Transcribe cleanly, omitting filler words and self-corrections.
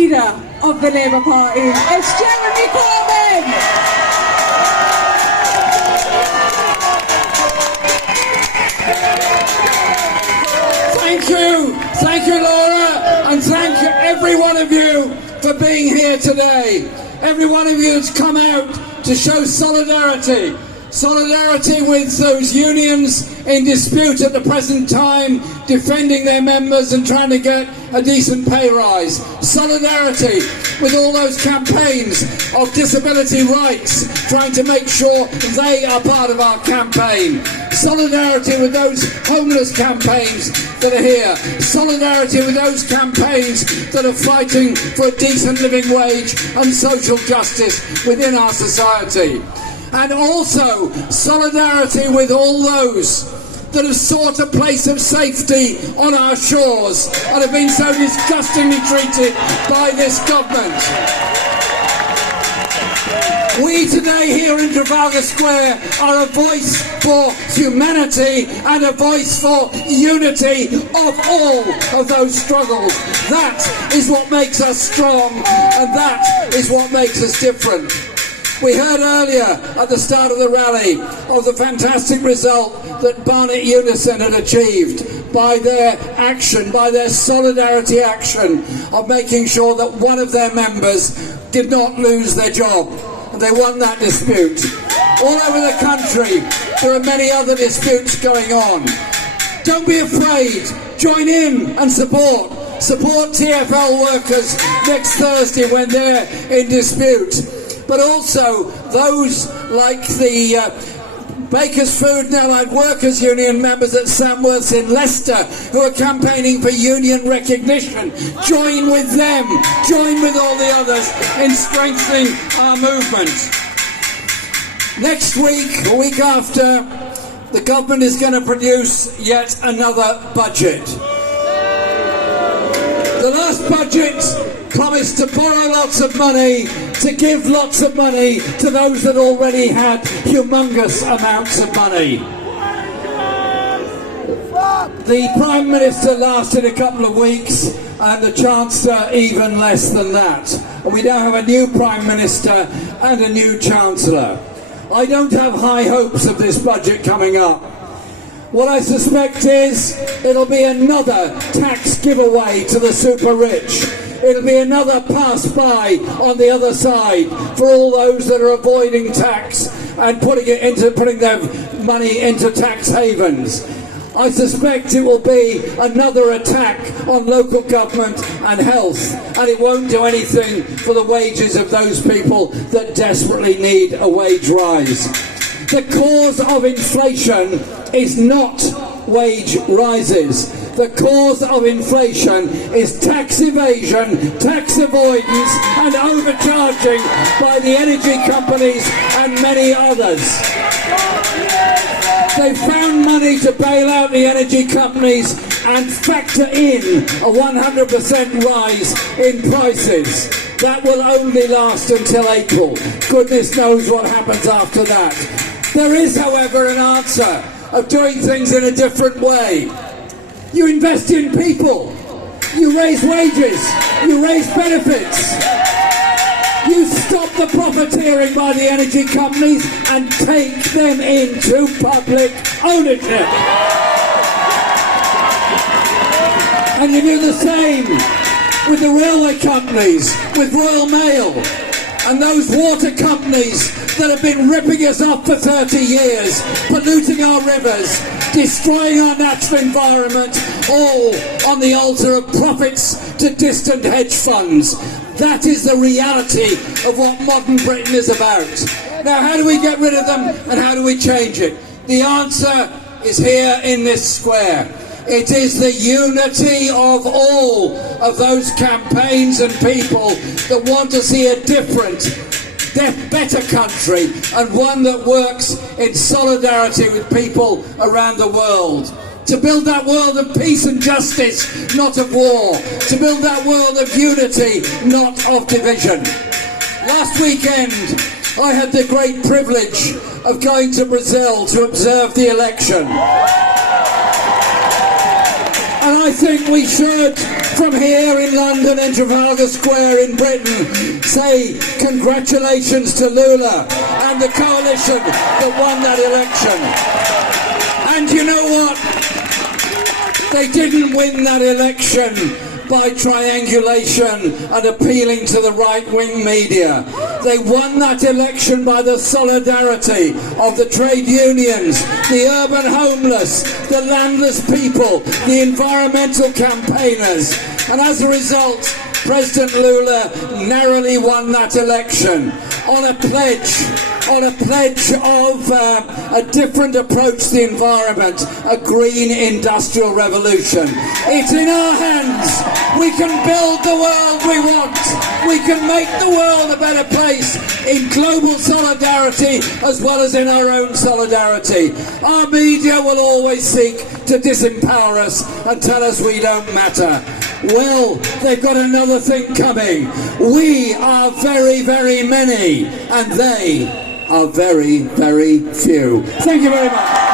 leader of the Labour Party. It's Jeremy Corbyn! Thank you, Laura, and thank you, every one of you, for being here today. Every one of you has come out to show solidarity. Solidarity with those unions in dispute at the present time, defending their members and trying to get a decent pay rise. Solidarity with all those campaigns of disability rights, trying to make sure they are part of our campaign. Solidarity with those homeless campaigns that are here. Solidarity with those campaigns that are fighting for a decent living wage and social justice within our society. And also solidarity with all those that have sought a place of safety on our shores and have been so disgustingly treated by this government. We today here in Trafalgar Square are a voice for humanity and a voice for unity of all of those struggles. That is what makes us strong, and that is what makes us different. We heard earlier at the start of the rally of the fantastic result that Barnet Unison had achieved by their action, by their solidarity action of making sure that one of their members did not lose their job. And they won that dispute. All over the country there are many other disputes going on. Don't be afraid. Join in and support. Support TfL workers next Thursday when they're in dispute. But also those like the Bakers Food and Allied Workers Union members at Samworths in Leicester who are campaigning for union recognition. Join with them, join with all the others in strengthening our movement. Next week, a week after, the government is going to produce yet another budget. The last budget promised to borrow lots of money, to give lots of money to those that already had humongous amounts of money. The Prime Minister lasted a couple of weeks and the Chancellor even less than that. And we now have a new Prime Minister and a new Chancellor. I don't have high hopes of this budget coming up. What I suspect is it'll be another tax giveaway to the super rich. It'll be another pass-by on the other side for all those that are avoiding tax and putting their money into tax havens. I suspect it will be another attack on local government and health, and it won't do anything for the wages of those people that desperately need a wage rise. The cause of inflation is not wage rises. The cause of inflation is tax evasion, tax avoidance and overcharging by the energy companies and many others. They found money to bail out the energy companies and factor in a 100% rise in prices. That will only last until April. Goodness knows what happens after that. There is, however, an answer of doing things in a different way. You invest in people, you raise wages, you raise benefits, you stop the profiteering by the energy companies and take them into public ownership. And you do the same with the railway companies, with Royal Mail, and those water companies that have been ripping us off for 30 years, polluting our rivers, destroying our natural environment, all on the altar of profits to distant hedge funds. That is the reality of what modern Britain is about. Now, how do we get rid of them and how do we change it? The answer is here in this square. It is the unity of all of those campaigns and people that want to see a different, better country, and one that works in solidarity with people around the world. To build that world of peace and justice, not of war. To build that world of unity, not of division. Last weekend, I had the great privilege of going to Brazil to observe the election. And I think we should, from here in London in Trafalgar Square in Britain, say congratulations to Lula and the coalition that won that election. And you know what? They didn't win that election by triangulation and appealing to the right-wing media. They won that election by the solidarity of the trade unions, the urban homeless, the landless people, the environmental campaigners. And as a result, President Lula narrowly won that election on a pledge of a different approach to the environment, a green industrial revolution. It's in our hands. We can build the world we want. We can make the world a better place in global solidarity as well as in our own solidarity. Our media will always seek to disempower us and tell us we don't matter. Well, they've got another thing coming. We are very, very many, and they are very, very few. Thank you very much.